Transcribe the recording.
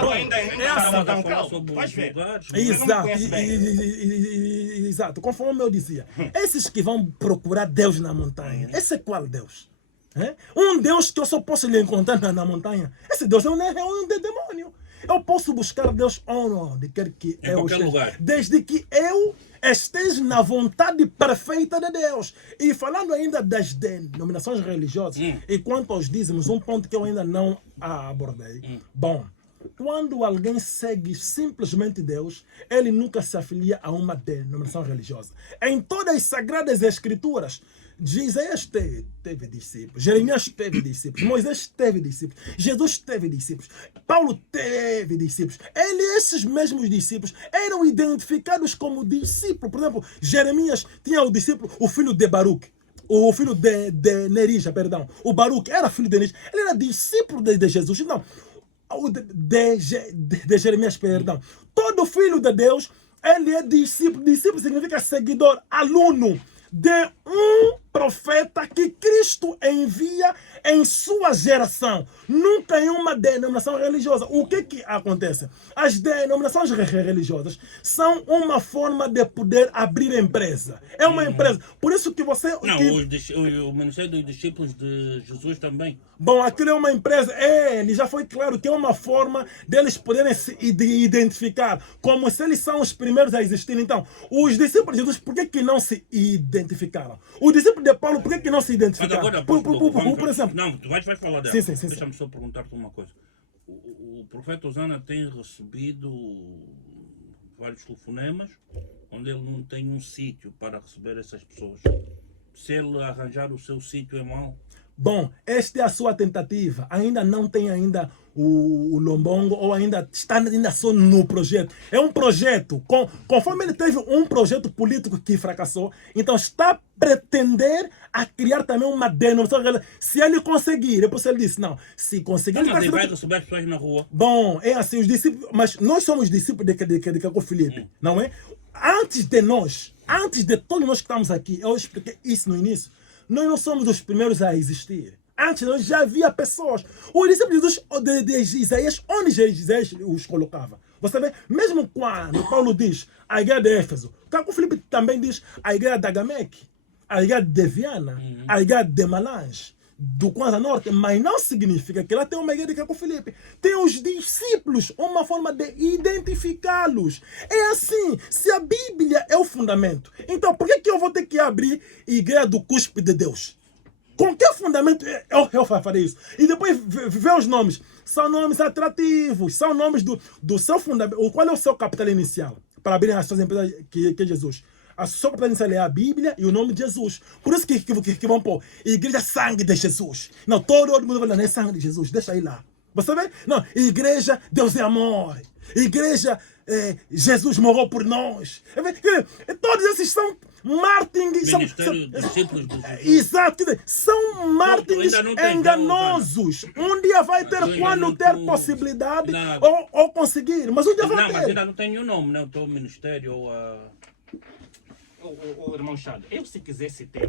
Paulo ainda entra no Tancão. Vais ver. Exato. Conforme eu dizia, esses que vão procurar Deus na montanha, esse é qual Deus? Um Deus que eu só posso lhe encontrar na montanha. Esse Deus é um demônio. Eu posso buscar Deus onde quer que eu esteja, desde que eu esteja na vontade perfeita de Deus. E falando ainda das denominações religiosas, e quanto aos dízimos, um ponto que eu ainda não abordei. Bom, quando alguém segue simplesmente Deus, ele nunca se afilia a uma denominação religiosa. Em todas as sagradas escrituras, Isaías teve discípulos, Jeremias teve discípulos, Moisés teve discípulos, Jesus teve discípulos, Paulo teve discípulos. Esses mesmos discípulos eram identificados como discípulos. Por exemplo, Jeremias tinha o discípulo, o filho de Baruque, o filho de Nerija, perdão. O Baruque era filho de Nerija, ele era discípulo de Jesus. Não, de Jeremias, perdão. Todo filho de Deus, ele é discípulo. Discípulo significa seguidor, aluno de um profeta que Cristo envia em sua geração, nunca em uma denominação religiosa. O que acontece? As denominações religiosas são uma forma de poder abrir empresa. É uma empresa. Por isso que você... Não, o ministério dos discípulos de Jesus também. Bom, aquilo é uma empresa. Ele já foi claro que é uma forma deles poderem se identificar como se eles são os primeiros a existir. Então, os discípulos de Jesus, por que não se identificaram? Os discípulos de Paulo, por que não se identificaram? Agora, por exemplo... Não, tu vais falar dela. Sim. Deixa-me só perguntar-te uma coisa. O profeta Osana tem recebido vários telefonemas onde ele não tem um sítio para receber essas pessoas. Se ele arranjar o seu sítio é mau? Bom, esta é a sua tentativa. Ainda não tem ainda o Lombongo, ou ainda está ainda só no projeto. É um projeto. Conforme ele teve um projeto político que fracassou, então está a pretender a criar também uma denominação. Se ele conseguir, depois ele disse, não, se conseguir... Mas ele vai receber as pessoas na rua. Bom, é assim, os discípulos... Mas nós somos discípulos de Caco Filipe, não é? Antes de nós, antes de todos nós que estamos aqui, eu expliquei isso no início, nós não somos os primeiros a existir. Antes nós já havia pessoas. Os discípulos de Isaías, onde Isaías os colocava? Você vê, mesmo quando Paulo diz a igreja de Éfeso, Caco Filipe também diz a igreja de Agameque, a igreja de Viana, a igreja de Malange, do Kwanza Norte, mas não significa que lá tem uma igreja de Caco Filipe. Tem os discípulos, uma forma de identificá-los. É assim, se a Bíblia é o fundamento, então por que eu vou ter que abrir a igreja do cuspe de Deus? Com que fundamento eu farei isso? E depois ver os nomes. São nomes atrativos, são nomes do seu fundamento. Qual é o seu capital inicial para abrir as suas empresas, que é Jesus? A sua capital inicial é a Bíblia e o nome de Jesus. Por isso que vão pôr igreja sangue de Jesus. Não, todo mundo vai lá, não é sangue de Jesus, deixa aí lá. Você vê? Não, igreja, Deus é amor. Igreja, Jesus morreu por nós. Todos esses são mártires. Ministério dos discípulos de Jesus. Exato, são mártires enganosos. Um dia vai ter quando ter possibilidade ou conseguir. Mas um dia vai ter. Mas ainda não tem nenhum nome, né? O teu ministério ou a... Ô, irmão Chado, eu se quisesse ter